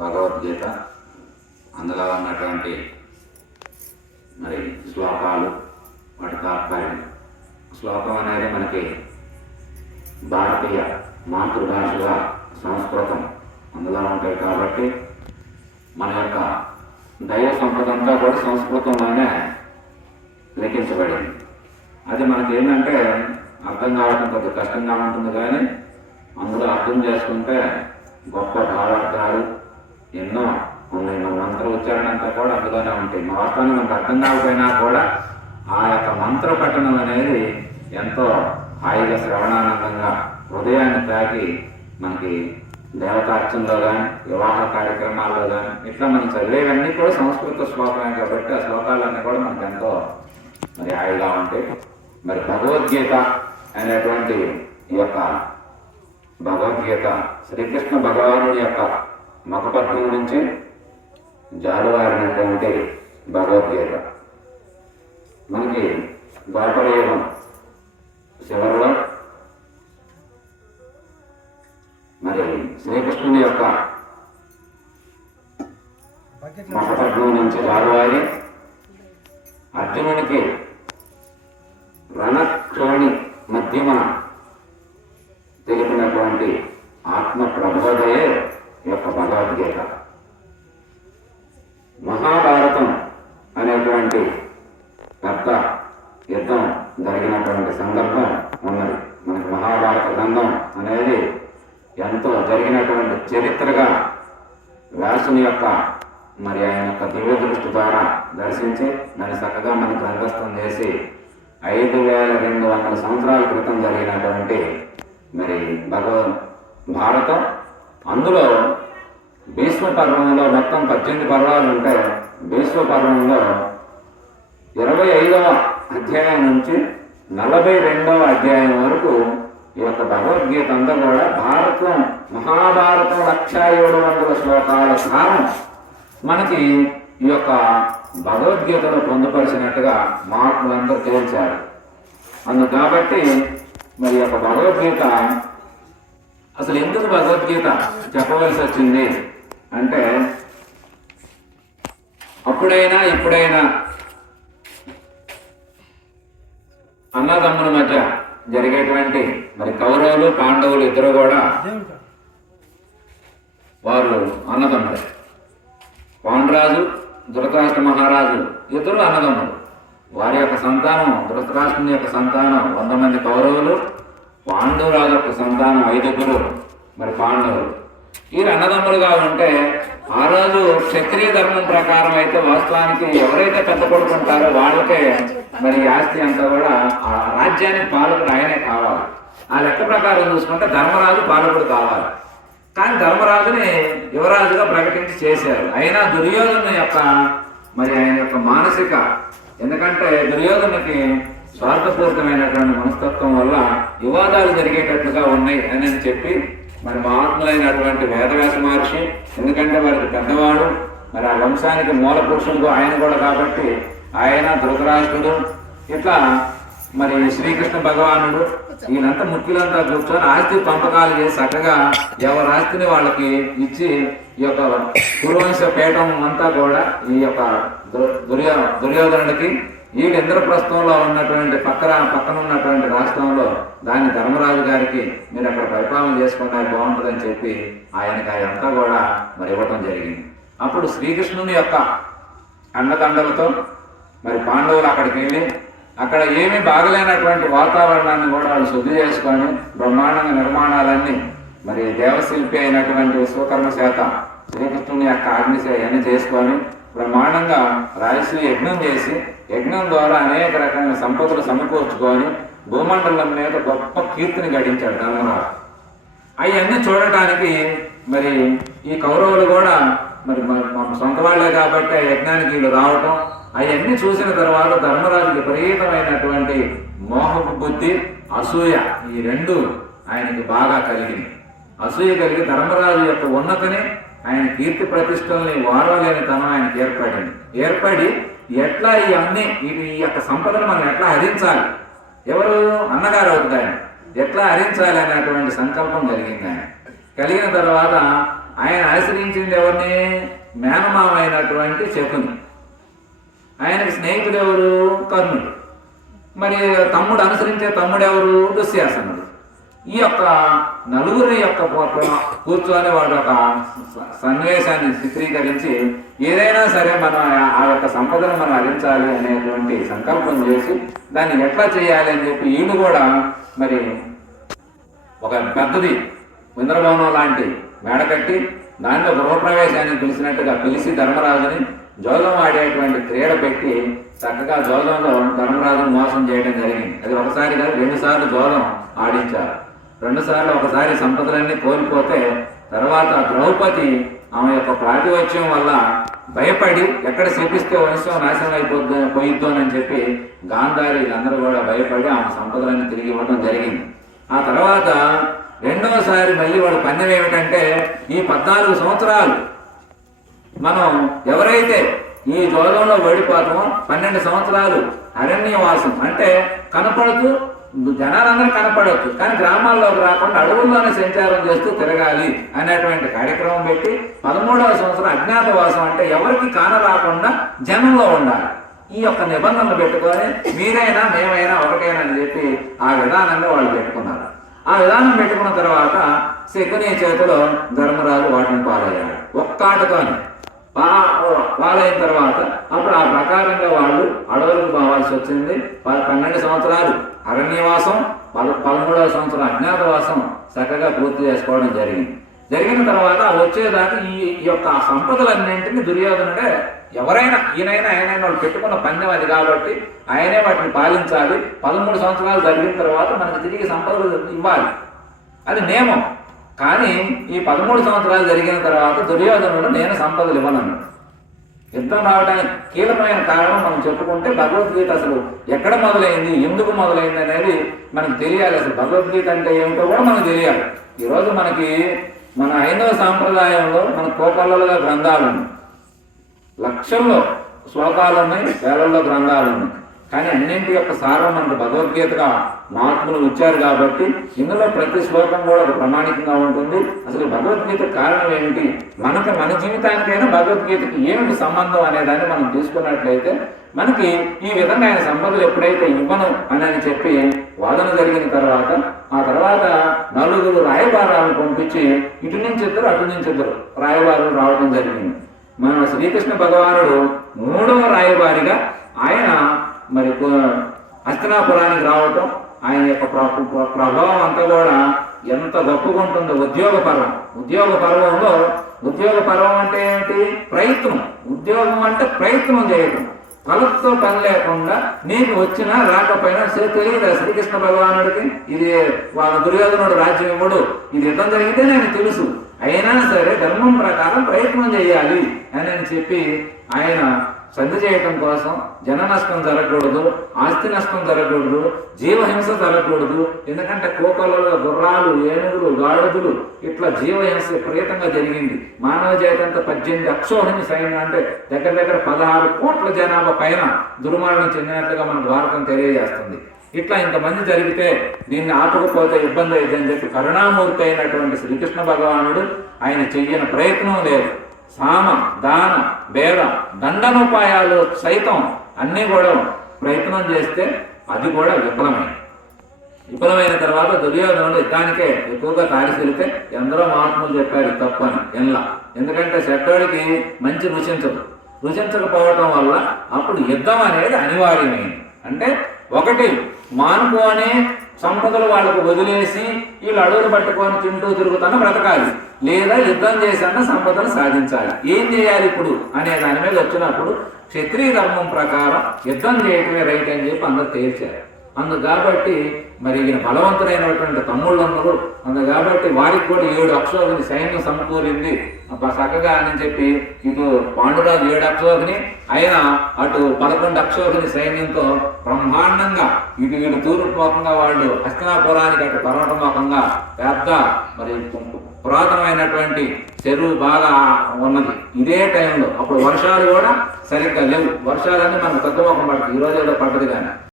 భగవద్గీత, అందులో ఉన్నటువంటి మరి శ్లోకాలు, వాటి తాత్పర్యం. శ్లోకం అనేది మనకి భారతీయ మాతృభాషగా సంస్కృతం అందులో ఉంటాయి కాబట్టి మన యొక్క దైవ సంపద అంతా కూడా సంస్కృతంలోనే లిఖించబడింది. అది మనకి ఏంటంటే అర్థం కావడం కొద్దిగా కష్టంగా ఉంటుంది, కానీ అందులో అర్థం చేసుకుంటే గొప్ప భావార్థాలు ఎన్నో ఉన్నాయి. మన మంత్ర ఉచ్చారణ అంతా కూడా అందులోనే ఉంటాయి. మా వాస్తవాన్ని మనకు అర్థం కాకపోయినా కూడా ఆ యొక్క మంత్ర పఠనం అనేది ఎంతో హాయిగా శ్రవణానందంగా హృదయాన్ని తాకి మనకి దేవతార్చనలో కానీ వివాహ కార్యక్రమాల్లో కానీ ఇట్లా మనం చదివేవన్నీ కూడా సంస్కృత శ్లోకమే కాబట్టి ఆ శ్లోకాలన్నీ కూడా మనకు ఎంతో మరి హాయిగా ఉంటాయి. మరి భగవద్గీత అనేటువంటి ఈ యొక్క భగవద్గీత శ్రీకృష్ణ భగవానుడి యొక్క ముఖపద్మం నుంచి జాలువారినటువంటి భగవద్గీత మనకి ద్వాపరయుగం చివరిలో మరి శ్రీకృష్ణుని యొక్క ముఖపద్మం నుంచి జాలువారి అర్జునునికి రణక్షోణి మధ్యమన తెలిపినటువంటి ఆత్మ ప్రబోధయే యొక్క భగవద్గీత. మహాభారతం అనేటువంటి పెద్ద యుద్ధం జరిగినటువంటి సందర్భం ఉన్నది. మనకి మహాభారత గ్రంథం అనేది ఎంతో జరిగినటువంటి చరిత్రగా వ్యాసుని యొక్క మరి ఆయన యొక్క దివ్య దృష్టి ద్వారా దర్శించి దాన్ని చక్కగా మనకి గ్రంథస్థం చేసి 5200 సంవత్సరాల క్రితం జరిగినటువంటి మరి భారతం. అందులో భీష్మ పర్వంలో మొత్తం 18 పర్వాలు ఉంటే భీష్మ పర్వంలో 25వ అధ్యాయం నుంచి 42వ అధ్యాయం వరకు ఈ యొక్క భగవద్గీత అంతా కూడా భారతం మహాభారతం 1700 శ్లోకాల సారం మనకి ఈ యొక్క భగవద్గీతలో పొందుపరిచినట్టుగా మహాత్ములందరూ తేల్చారు. కాబట్టి మరి యొక్క భగవద్గీత అసలు ఎందుకు భగవద్గీత చెప్పవలసి వచ్చింది అంటే, అప్పుడైనా ఇప్పుడైనా అన్నదమ్ముల మధ్య జరిగేటువంటి మరి కౌరవులు పాండవులు ఇద్దరు కూడా వారు అన్నదమ్ములు. పాండురాజు ధృతరాష్ట్ర మహారాజు ఇద్దరు అన్నదమ్ములు. వారి యొక్క సంతానం ధృతరాష్ట్రుని యొక్క సంతానం 100 మంది కౌరవులు, పాండురాజు యొక్క సంతానం 5 మరి పాండవులు. వీరు అన్నదమ్ములుగా ఉంటే ఆ రోజు క్షత్రియ ధర్మం ప్రకారం అయితే వాస్తవానికి ఎవరైతే పెద్ద కొడుకుంటారో వాళ్ళకే మరి ఆస్తి అంతా కూడా ఆ రాజ్యానికి పాలకుడు ఆయనే కావాలి. ఆ లెక్క ప్రకారం చూసుకుంటే ధర్మరాజు పాలకుడు కావాలి. కానీ ధర్మరాజుని యువరాజుగా ప్రకటించి చేశారు. అయినా దుర్యోధను యొక్క మరి ఆయన యొక్క మానసిక, ఎందుకంటే దుర్యోధనుకి స్వార్థపూరితమైనటువంటి మనస్తత్వం వల్ల వివాదాలు జరిగేటట్లుగా ఉన్నాయి అని చెప్పి మరి మహాత్ములైనటువంటి వేదవ్యాస మహర్షి, ఎందుకంటే వారికి పెద్దవాడు, మరి ఆ వంశానికి మూల పురుషుడు ఆయన కూడా కాబట్టి ఆయన ధృతరాష్ట్రుడు ఇట్లా మరి శ్రీకృష్ణ భగవానుడు ఈయనంతా ముఖ్యులంతా కూర్చొని ఆస్తి పంపకాలు చేసి చక్కగా ఎవరి ఆస్తిని వాళ్ళకి ఇచ్చి ఈ యొక్క కురువంశ పీఠం అంతా కూడా ఈ యొక్క దుర్యోధనుడికి వీడు ఇంద్రప్రస్థంలో ఉన్నటువంటి పక్కన ఉన్నటువంటి రాష్ట్రంలో దాన్ని ధర్మరాజు గారికి మీరు అక్కడ పరిపాలన చేసుకుంటే బాగుంటుందని చెప్పి ఆయనకి అదంతా కూడా మరి ఇవ్వటం జరిగింది. అప్పుడు శ్రీకృష్ణుని యొక్క అండదండలతో మరి పాండవులు అక్కడికి వెళ్ళి అక్కడ ఏమీ బాగలేనటువంటి వాతావరణాన్ని కూడా వాళ్ళు శుద్ధి చేసుకొని బ్రహ్మాండంగా నిర్మాణాలన్నీ మరి దేవశిల్పి అయినటువంటి విశ్వకర్మ చేత శ్రీకృష్ణుని యొక్క అగ్నిని చేసుకొని బ్రహ్మాండంగా రాయశ్రీ యజ్ఞం చేసి యజ్ఞం ద్వారా అనేక రకమైన సంపదలు సమకూర్చుకొని భూమండలం మీద గొప్ప కీర్తిని గడించాడు ధర్మరాజు. అవన్నీ చూడటానికి మరి ఈ కౌరవులు కూడా మరి మా సొంత వాళ్ళే కాబట్టి ఆ యజ్ఞానికి వీళ్ళు రావటం, అవన్నీ చూసిన తర్వాత ధర్మరాజు విపరీతమైనటువంటి మోహపు బుద్ధి, అసూయ, ఈ రెండు ఆయనకి బాగా కలిగింది. అసూయ కలిగి ధర్మరాజు యొక్క ఉన్నతిని, ఆయన కీర్తి ప్రతిష్టల్ని వారవలేని తనం ఆయనకి ఏర్పడి ఎట్లా ఈ యొక్క సంపదను మనం ఎట్లా హరించాలి, ఎవరు అన్నగారు అవుతుంది ఆయన ఎట్లా హరించాలి అనేటువంటి సంకల్పం కలిగింది. ఆయన కలిగిన తర్వాత ఆయన ఆశ్రయించింది ఎవరిని? మేనమామ అయినటువంటి శకుని. ఆయనకి స్నేహితుడు ఎవరు? కర్ణుడు. మరి తమ్ముడు అనుసరించే తమ్ముడు ఎవరు? దుశ్శాసనుడు. ఈ యొక్క నలుగురి యొక్క కూర్చొని వాడు ఒక సన్నివేశాన్ని చిత్రీకరించి ఏదైనా సరే మనం ఆ యొక్క సంపదను మనం అందించాలి అనేటువంటి సంకల్పం చేసి దాన్ని ఎట్లా చేయాలి అని చెప్పి వీళ్ళు కూడా మరి ఒక పెద్దది ఇంద్రభవనం లాంటి మేడ కట్టి దాంట్లో గృహప్రవేశాన్ని పిలిచినట్టుగా పిలిచి ధర్మరాజుని జోదం ఆడేటువంటి క్రీడ పెట్టి చక్కగా జోదంలో ధర్మరాజును మోసం చేయడం జరిగింది. అది ఒకసారి కాదు, 2 సార్లు జోదం ఆడించారు. 2 సార్లు ఒకసారి సంపదలన్నీ కోల్పోతే తర్వాత ద్రౌపది ఆమె యొక్క ప్రాతివచ్యం వల్ల భయపడి ఎక్కడ శపిస్తే వంశం నాశనం పోయిద్దు అని చెప్పి గాంధారి అందరూ కూడా భయపడి ఆమె సంపదలన్నీ తిరిగి ఇవ్వడం జరిగింది. ఆ తర్వాత రెండవసారి మళ్ళీ వాడు పందెం ఏమిటంటే ఈ 14 సంవత్సరాలు మనం ఎవరైతే ఈ జోదంలో ఓడిపోతామో 12 సంవత్సరాలు అరణ్యవాసం అంటే కనపడుతూ జనాలందరూ కనపడవచ్చు కానీ గ్రామాల్లోకి రాకుండా అడవుల్లోనే సంచారం చేస్తూ తిరగాలి అనేటువంటి కార్యక్రమం పెట్టి 13వ సంవత్సరం అజ్ఞాతవాసం అంటే ఎవరికి కానరాకుండా జనంలో ఉండాలి. ఈ యొక్క నిబంధనలు పెట్టుకొని మీరైనా మేమైనా ఒకటేనా అని చెప్పి ఆ విధానంలో వాళ్ళు పెట్టుకున్నారు. ఆ విధానం పెట్టుకున్న తర్వాత శకుని చేతిలో ధర్మరాజు వాటిని పాలయ్యాడు. ఒక్కాటతోనే పాలైన తర్వాత అప్పుడు ఆ ప్రకారంగా వాళ్ళు అడవులకు పోవాల్సి వచ్చింది. 12 సంవత్సరాలు అరణ్యవాసం, 13వ సంవత్సరం అజ్ఞాతవాసం చక్కగా పూర్తి చేసుకోవడం జరిగిన తర్వాత వచ్చేదాకా ఈ యొక్క సంపదలన్నింటినీ దుర్యోధనుడే ఎవరైనా ఈయనైనా ఆయనైనా వాళ్ళు పెట్టుకున్న పందెం అది కాబట్టి ఆయనే వాటిని పాలించాలి. 13 సంవత్సరాలు జరిగిన తర్వాత మనకు తిరిగి సంపదలు ఇవ్వాలి, అది నియమం. కానీ ఈ 13 సంవత్సరాలు జరిగిన తర్వాత దుర్యోధనుడు నేను సంపదలు ఇవ్వనన్నాడు. యుద్ధం రావడానికి కీలకమైన కారణం మనం చెప్పుకుంటే భగవద్గీత అసలు ఎక్కడ మొదలైంది, ఎందుకు మొదలైంది అనేది మనకు తెలియాలి. అసలు భగవద్గీత అంటే ఏమిటో కూడా మనకు తెలియాలి. ఈరోజు మనకి మన హైందవ సాంప్రదాయంలో మన కోకొల్లలుగా గ్రంథాలు ఉన్నాయి, లక్షల్లో శ్లోకాలు ఉన్నాయి, వేలల్లో గ్రంథాలు ఉన్నాయి. కానీ అన్నింటి యొక్క సారం మనకు భగవద్గీతగా మహాత్ములు ఇచ్చారు కాబట్టి ఇందులో ప్రతి శ్లోకం కూడా ఒక ప్రామాణికంగా ఉంటుంది. అసలు భగవద్గీత కారణం ఏమిటి, మన జీవితానికైనా భగవద్గీతకి ఏమిటి సంబంధం అనేదాన్ని మనం తీసుకున్నట్లయితే మనకి ఈ విధంగా ఆయన సంపదలు ఎప్పుడైతే ఇవ్వను అని చెప్పి వాదన జరిగిన తర్వాత ఆ తర్వాత 4 రాయబారాలను పంపించి ఇటు నుంచి ఇద్దరు అటు నుంచి ఇద్దరు రాయబారులు రావడం జరిగింది. మన శ్రీకృష్ణ భగవానుడు 3వ రాయబారిగా ఆయన మరి హస్తినాపురానికి రావటం, ఆయన యొక్క ప్రభావం అంతా కూడా ఎంత గొప్పగుంటుందో. ఉద్యోగ పర్వంలో ఉద్యోగ పర్వం అంటే ఏమిటి? ప్రయత్నం. ఉద్యోగం అంటే ప్రయత్నం చేయటం, ఫలంతో పని లేకుండా నీకు వచ్చినా రాకపోయినా తెలియదు శ్రీకృష్ణ భగవానుడికి. ఇది వాళ్ళ దుర్యోధనుడు రాజ్యం ఇవ్వడు, ఇది యుద్ధం జరిగితే నేను తెలుసు, అయినా సరే ధర్మం ప్రకారం ప్రయత్నం చేయాలి అని చెప్పి ఆయన సంధి చేయటం కోసం జన నష్టం జరగకూడదు, ఆస్తి నష్టం జరగకూడదు, జీవహింస జరగకూడదు. ఎందుకంటే కోకలలో గుర్రాలు, ఏనుగులు, గాడుదులు ఇట్లా జీవహింస విపరీతంగా జరిగింది. మానవ జాతి అంతా 18 అక్షోహిణి సైన్యం అంటే దగ్గర 16 కోట్ల జనాభా పైన దుర్మరణం చెందినట్లుగా మన భారతం తెలియజేస్తుంది. ఇట్లా ఇంతమంది జరిగితే దీన్ని ఆపకపోతే ఇబ్బంది అయిందని చెప్పి కరుణామూర్తి అయినటువంటి శ్రీకృష్ణ భగవానుడు ఆయన చెయ్యని ప్రయత్నం లేదు. సామ, దాన, భేద, దండనోపాయాలు సైతం అన్నీ కూడా ప్రయత్నం చేస్తే అది కూడా విఫలమైన తర్వాత దుర్యోధనుడు యుద్ధానికే ఎక్కువగా తారిసిలితే ఎందరో మహాత్ములు చెప్పారు తప్పని ఎందుకంటే చెడ్డోడికి మంచి రుచించకపోవటం వల్ల అప్పుడు యుద్ధం అనేది అనివార్యమైంది. అంటే ఒకటి మానుకొని సంపదలు వాళ్ళకు వదిలేసి వీళ్ళు అడవులు పట్టుకొని తింటూ తిరుగుతాను బ్రతకాలి, లేదా యుద్ధం చేశాన సంపదలు సాధించాలి. ఏం చేయాలి ఇప్పుడు అనే దాని మీద వచ్చినప్పుడు క్షత్రియ ధర్మం ప్రకారం యుద్ధం చేయటమే రైట్ అని చెప్పి అందరు తేల్చారు. కాబట్టి మరి ఈయన బలవంతులైనటువంటి తమ్ముళ్ళందరూ కాబట్టి వారికి కూడా 7 అక్షోహిణి సైన్యం సమకూరింది చక్కగా అని చెప్పి ఇటు పాండురాజు 7 అక్షోహిణి ఆయన అటు 11 అక్షోహిణి సైన్యంతో బ్రహ్మాండంగా ఇటు తూర్పుముఖంగా వాళ్ళు హస్తినాపురానికి అటు పర్వతముఖంగా పెద్ద మరి పురాతనమైనటువంటి చెరువు బాగా ఉన్నది. ఇదే టైంలో అప్పుడు వర్షాలు కూడా సరిగ్గా లేవు, వర్షాలన్నీ మనకు తక్కువ పడుతుంది, ఈరోజు ఏదో పడ్డది కానీ